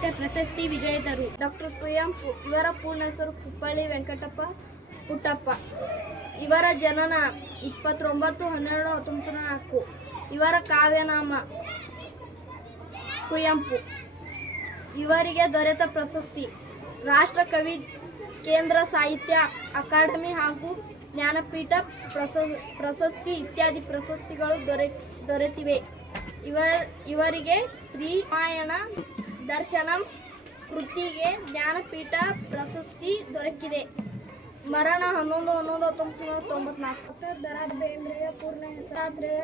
ಜ್ಞಾನಪೀಠ ಪ್ರಶಸ್ತಿ ವಿಜೇತರು. ಡಾಕ್ಟರ್ ಕುವೆಂಪು. ಇವರ ಪೂರ್ಣ ಹೆಸರು ಕುಪ್ಪಳ್ಳಿ ವೆಂಕಟಪ್ಪ ಪುಟ್ಟಪ್ಪ. ಇವರ ಜನನ 29/12/1904. ಇವರ ಕಾವ್ಯನಾಮ ಕುವೆಂಪು. ಇವರಿಗೆ ದೊರೆತ ಪ್ರಶಸ್ತಿ ರಾಷ್ಟ್ರ ಕವಿ, ಕೇಂದ್ರ ಸಾಹಿತ್ಯ ಅಕಾಡೆಮಿ ಹಾಗೂ ಜ್ಞಾನಪೀಠ ಪ್ರಶಸ್ತಿ ಇತ್ಯಾದಿ ಪ್ರಶಸ್ತಿಗಳು ದೊರೆತಿವೆ. ಇವರಿಗೆ ಶ್ರೀ ರಾಮಾಯಣ ದರ್ಶನಂ ಕೃತಿಗೆ ಜ್ಞಾನಪೀಠ ಪ್ರಶಸ್ತಿ ದೊರಕಿದೆ. ಮರಣ 11/11/1994. ಡಾಕ್ಟರ್ ದ ರಾ ಬೇಂದ್ರೆಯ ಪೂರ್ಣ ಹೆಸರು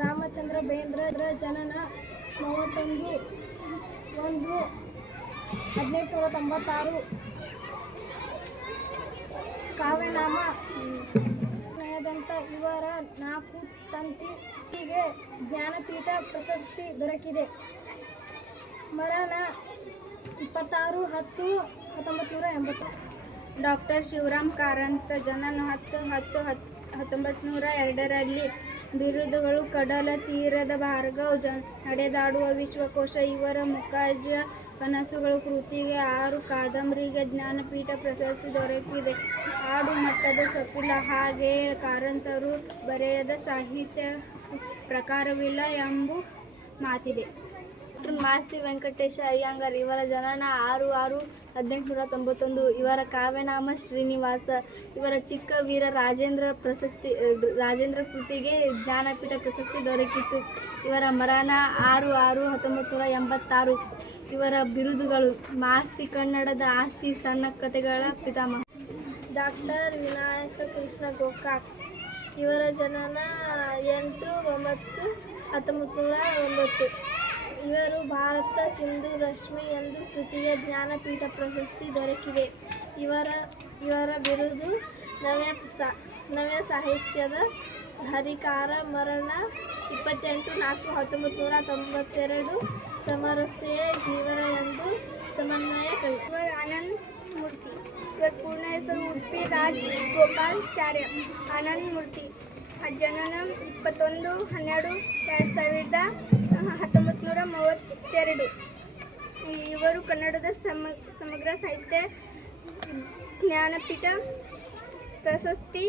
ರಾಮಚಂದ್ರ ಬೇಂದ್ರೆ. ಜನನ 31/1/1896. ಕಾವ್ಯನಾಮ ನಯದಂತ. ಇವರ 4 ತಂತಿಗೆ ಜ್ಞಾನಪೀಠ ಪ್ರಶಸ್ತಿ ದೊರಕಿದೆ. ಮರಣ 26/10/1980. ಡಾಕ್ಟರ್ ಶಿವರಾಮ್ ಕಾರಂತ. ಜನನ 10/10/1902. ಬಿರುದುಗಳು: ಕಡಲ ತೀರದ ಭಾರ್ಗವ್, ನಡೆದಾಡುವ ವಿಶ್ವಕೋಶ. ಇವರ ಮುಖಜ ಕನಸುಗಳು ಕೃತಿಗೆ 6 ಕಾದಂಬರಿಗೆ ಜ್ಞಾನಪೀಠ ಪ್ರಶಸ್ತಿ ದೊರಕಿದೆ. ಆಡು ಮಟ್ಟದ ಸೊಪ್ಪಿಲ್ಲ. ಹಾಗೆಯೇ ಕಾರಂತರು ಬರೆಯದ ಸಾಹಿತ್ಯ ಪ್ರಕಾರವಿಲ್ಲ ಎಂಬ ಮಾತಿದೆ. ಡಾಕ್ಟರ್ ಮಾಸ್ತಿ ವೆಂಕಟೇಶ ಅಯ್ಯಂಗಾರ್. ಇವರ ಜನನ 6/6/1891. ಇವರ ಕಾವ್ಯನಾಮ ಶ್ರೀನಿವಾಸ. ಇವರ ಚಿಕ್ಕ ವೀರ ರಾಜೇಂದ್ರ ಕೃತಿಗೆ ಜ್ಞಾನಪೀಠ ಪ್ರಶಸ್ತಿ ದೊರಕಿತು. ಇವರ ಮರಣ 6/6/1986. ಇವರ ಬಿರುದುಗಳು: ಮಾಸ್ತಿ, ಕನ್ನಡದ ಆಸ್ತಿ, ಸಣ್ಣ ಕಥೆಗಳ ಪಿತಾಮಹ. ಡಾಕ್ಟರ್ ವಿನಾಯಕ ಕೃಷ್ಣ ಗೋಕಾಕ್. ಇವರ ಜನನ 8/9/1909. ಇವರು ಭಾರತ ಸಿಂಧು ರಶ್ಮಿ ಎಂದು ಕೃತಿಗೆ ಜ್ಞಾನಪೀಠ ಪ್ರಶಸ್ತಿ ದೊರಕಿದೆ. ಇವರ ಬಿರುದು ನವ್ಯ ಸಾಹಿತ್ಯದ ಹರಿಕಾರ. ಮರಣ 28/4/1992. ಸಮರಸ್ಯೆ ಜೀವನ ಎಂದು ಸಮನ್ವಯ ಕವಿ. ಇವರ ಆನಂದ್ ಮೂರ್ತಿ. ಇವರ ಪೂರ್ಣ ಹೆಸರು ಉಡುಪಿ ರಾಜ್ ಗೋಪಾಲಾಚಾರ್ಯ ಆನಂದ್ ಮೂರ್ತಿ. ಜನನ 21/12/1932. ಇವರು ಕನ್ನಡದ ಸಮಗ್ರ ಸಾಹಿತ್ಯ ಜ್ಞಾನಪೀಠ ಪ್ರಶಸ್ತಿ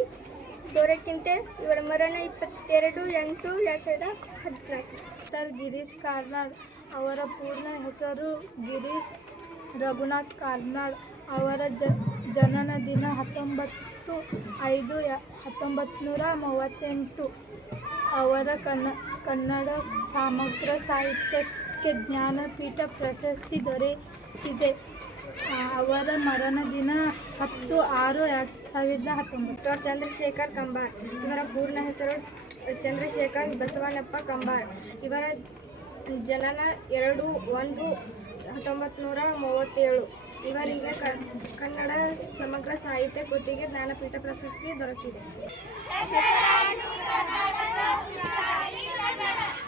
ದೊರಕಿದೆ. ಇವರ ಮರಣ 22/8/2014. ಡಾಕ್ಟರ್ ಗಿರೀಶ್ ಕಾರ್ನಾಡ್. ಅವರ ಪೂರ್ಣ ಹೆಸರು ಗಿರೀಶ್ ರಘುನಾಥ್ ಕಾರ್ನಾಡ್. ಅವರ ಜನನ ದಿನ 19/5/1938. ಅವರ ಕನ್ನಡ ಸಮಗ್ರ ಸಾಹಿತ್ಯಕ್ಕೆ ಜ್ಞಾನಪೀಠ ಪ್ರಶಸ್ತಿ ದೊರೆತಿದೆ. ಅವರ ಮರಣ ದಿನ 10/6/2019. ಡಾಕ್ಟರ್ ಚಂದ್ರಶೇಖರ್ ಕಂಬಾರ್. ಇವರ ಪೂರ್ಣ ಹೆಸರು ಚಂದ್ರಶೇಖರ್ ಬಸವಣ್ಣಪ್ಪ ಕಂಬಾರ್. ಇವರ ಜನನ 2/1/1937. ಇವರಿಗೆ ಕನ್ನಡ ಸಮಗ್ರ ಸಾಹಿತ್ಯ ಕೃತಿಗೆ ಜ್ಞಾನಪೀಠ ಪ್ರಶಸ್ತಿ ದೊರಕಿದೆ.